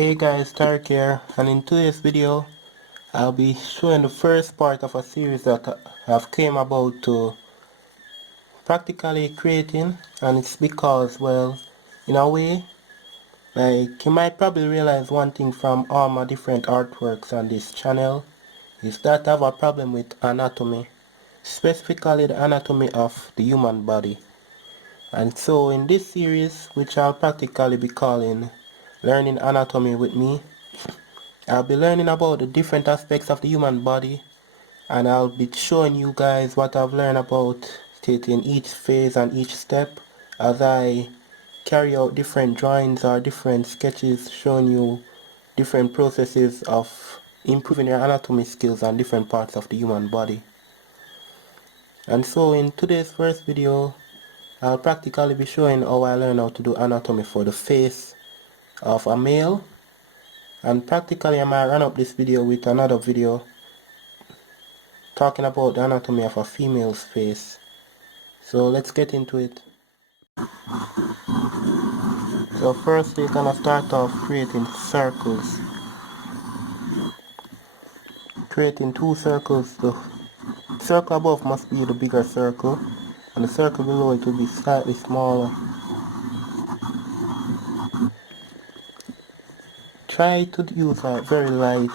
Hey guys, Tyreek here, and in today's video I'll be showing the first part of a series that I've came about to practically creating, and it's because, well, in a way, like, you might probably realize one thing from all my different artworks on this channel is that I have a problem with anatomy, specifically the anatomy of the human body. And so in this series, which I'll practically be calling Learning Anatomy with Me, I'll be learning about the different aspects of the human body, and I'll be showing you guys what I've learned about it in each phase and each step as I carry out different drawings or different sketches showing you different processes of improving your anatomy skills on different parts of the human body. And so in today's first video, I'll practically be showing how I learned how to do anatomy for the face of a male, and practically I might run up this video with another video talking about the anatomy of a female's face. So let's get into it. So first we're gonna start off creating circles. Creating two circles. The circle above must be the bigger circle, and the circle below it will be slightly smaller. Try to use a very light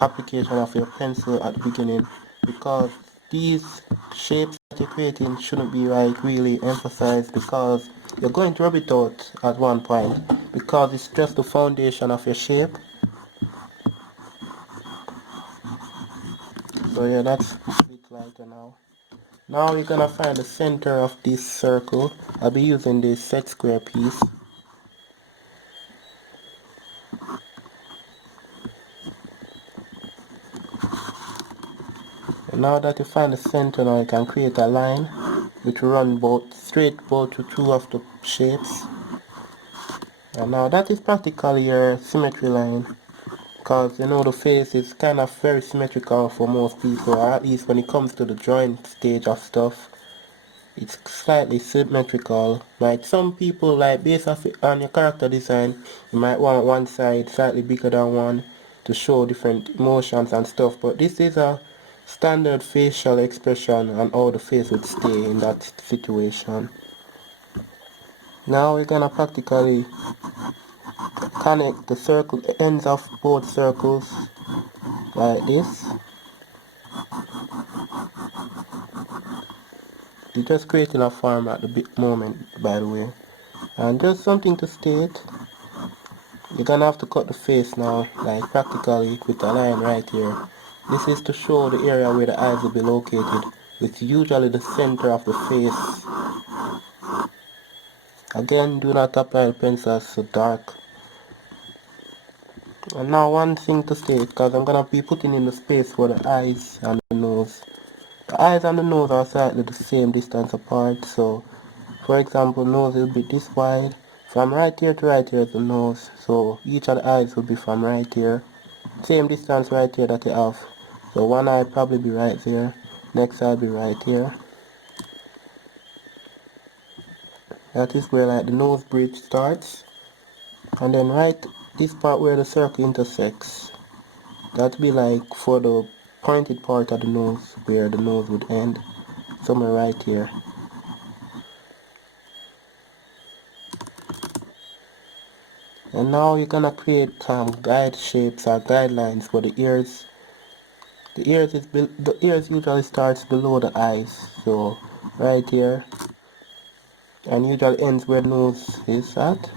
application of your pencil at the beginning, because these shapes that you're creating shouldn't be like really emphasized, because you're going to rub it out at one point, because it's just the foundation of your shape. So yeah, that's a bit lighter now. Now you're gonna find the center of this circle. I'll be using this set square piece. And now that you find the center, now you can create a line which will run straight both to two of the shapes. And now that is practically your symmetry line, because you know the face is kind of very symmetrical for most people, or at least when it comes to the drawing stage of stuff, it's slightly symmetrical. Like some people, like based on your character design, you might want one side slightly bigger than one to show different emotions and stuff, but this is a standard facial expression on how the face would stay in that situation. Now we're gonna practically connect the ends of both circles like this. You're just creating a form at the moment, by the way. And just something to state, you're gonna have to cut the face now, like practically with a line right here. This is to show the area where the eyes will be located. It's usually the center of the face. Again, do not apply the pencil so dark. And now one thing to state, because I'm gonna be putting in the space for the eyes and the nose. The eyes and the nose are slightly the same distance apart, so for example, nose will be this wide. From right here to right here is the nose, so each of the eyes will be from right here. Same distance right here that you have. So one eye probably be right there, next eye be right here. That is where like the nose bridge starts. And then right this part where the circle intersects, that be like for the pointed part of the nose, where the nose would end, somewhere right here. And now you're gonna create guide shapes or guidelines for the ears. The ears usually starts below the eyes, so right here, and usually ends where the nose is at.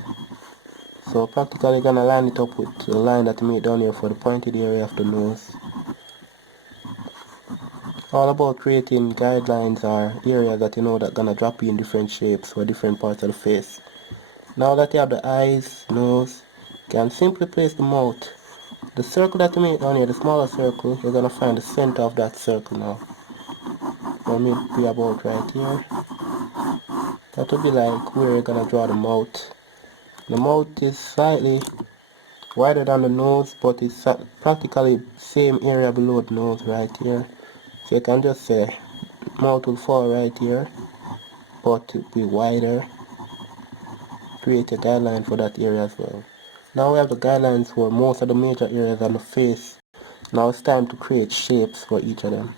So practically gonna line it up with the line that you made down here for the pointed area of the nose. All about creating guidelines or areas that you know that gonna drop you in different shapes for different parts of the face. Now that you have the eyes, nose, you can simply place the mouth. The circle that you make down here, the smaller circle, you're gonna find the center of that circle now. Let me be about right here. That will be like where you're gonna draw the mouth. The mouth is slightly wider than the nose, but it's practically same area below the nose right here. So you can just say mouth will fall right here, but it will be wider. create a guideline for that area as well. Now we have the guidelines for most of the major areas on the face. Now it's time to create shapes for each of them.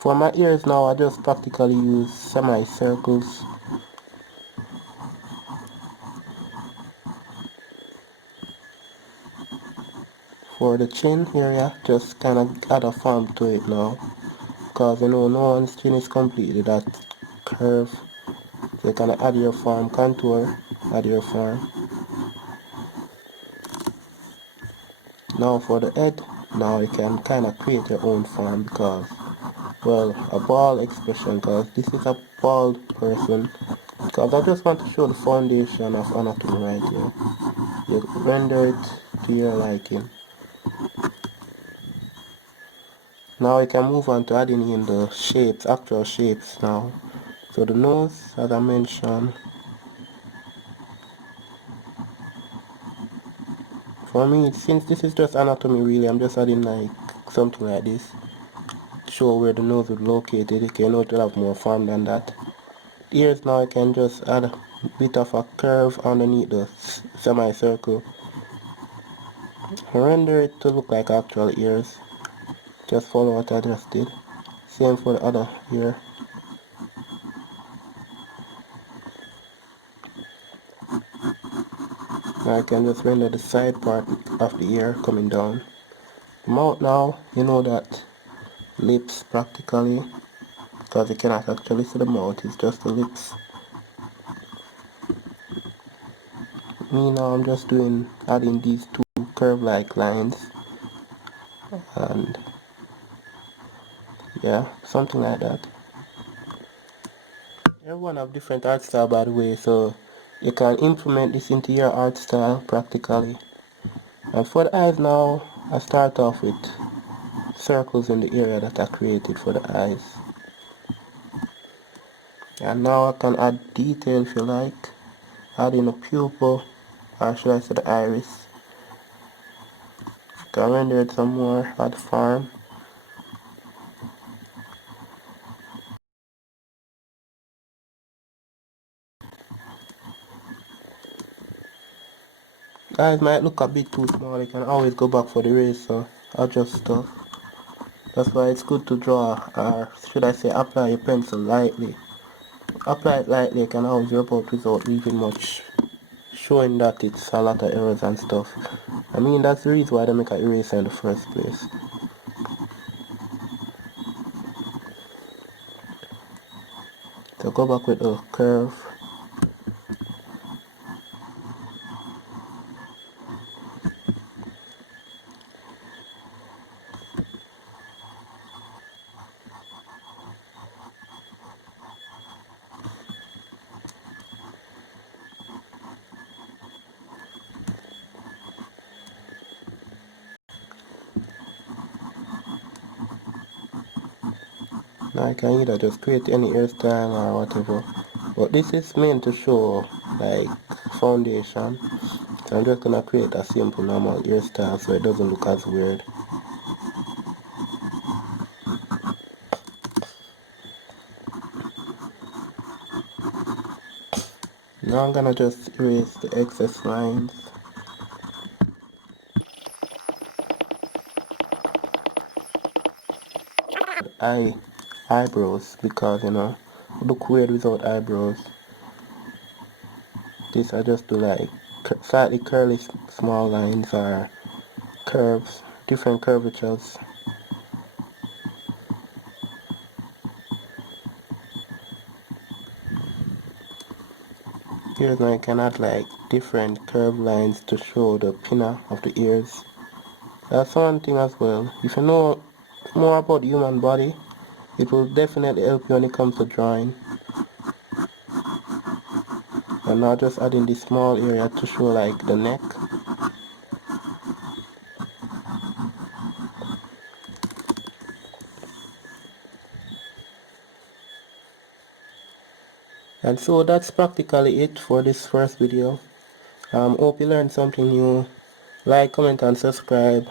For my ears now, I just practically use semicircles. For the chin area, just kind of add a form to it now, because you know no one's chin is completely that curve. So you can add your form, contour, add your form. Now for the head, now you can kind of create your own form, because well, a bald expression, because this is a bald person. Because I just want to show the foundation of anatomy right here. You render it to your liking. Now I can move on to adding in the shapes, actual shapes now. So the nose, as I mentioned, for me, since this is just anatomy really, I'm just adding like something like this. Show where the nose is located. You can know to have more form than that. Ears now I can just add a bit of a curve underneath the semicircle. Render it to look like actual ears. Just follow what I just did. Same for the other ear. Now I can just render the side part of the ear coming down. The mouth now, you know that lips practically, because you cannot actually see the mouth, it's just the lips. Me now, I'm just adding these two curve-like lines, and yeah, something like that. Everyone have different art style, by the way, so you can implement this into your art style practically. And for the eyes now, I start off with circles in the area that I created for the eyes. And now I can add detail if you like, add in a pupil, or should I say the iris. Can render it some more, add form. Eyes might look a bit too small, you can always go back for the eraser, adjust stuff. That's why it's good to draw, or should I say apply your pencil lightly. Apply it lightly, you can always rub out without leaving much, showing that it's a lot of errors and stuff. I mean, that's the reason why they make an eraser in the first place. So go back with the curve. Now I can either just create any hairstyle or whatever, but this is meant to show like foundation, so I'm just gonna create a simple normal hairstyle so it doesn't look as weird. Now I'm gonna just erase the excess lines. Eyebrows, because you know look weird without eyebrows. This I just do like slightly curly small lines or curves, different curvatures. Here now I can add like different curved lines to show the pinna of the ears. That's one thing as well. If you know more about the human body, it will definitely help you when it comes to drawing. And now just adding this small area to show like the neck. And so that's practically it for this first video. Hope you learned something new. Like, comment and subscribe.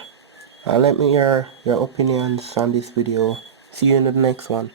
And let me hear your opinions on this video. See you in the next one.